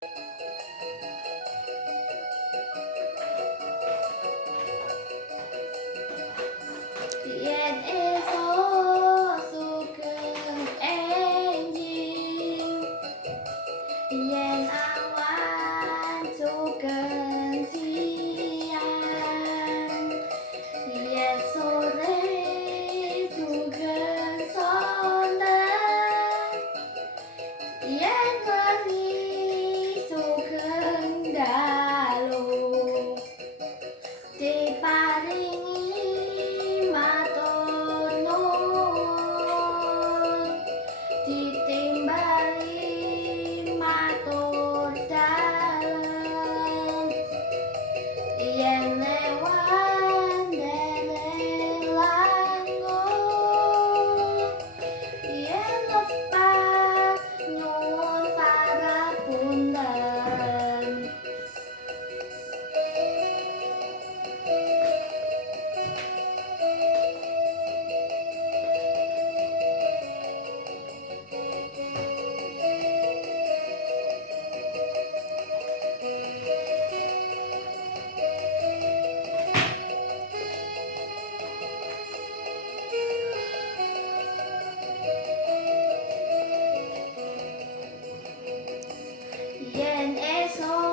Yen eso sugeng enjing, yen awan sugeng siang, yen sore sugeng sonten, yen wengi sugeng dalu, diparingi matur nuwun, ditimbali matur dalem, yen lewat dereng langkung, yen lepat nyuwun parapunten. Yen esuk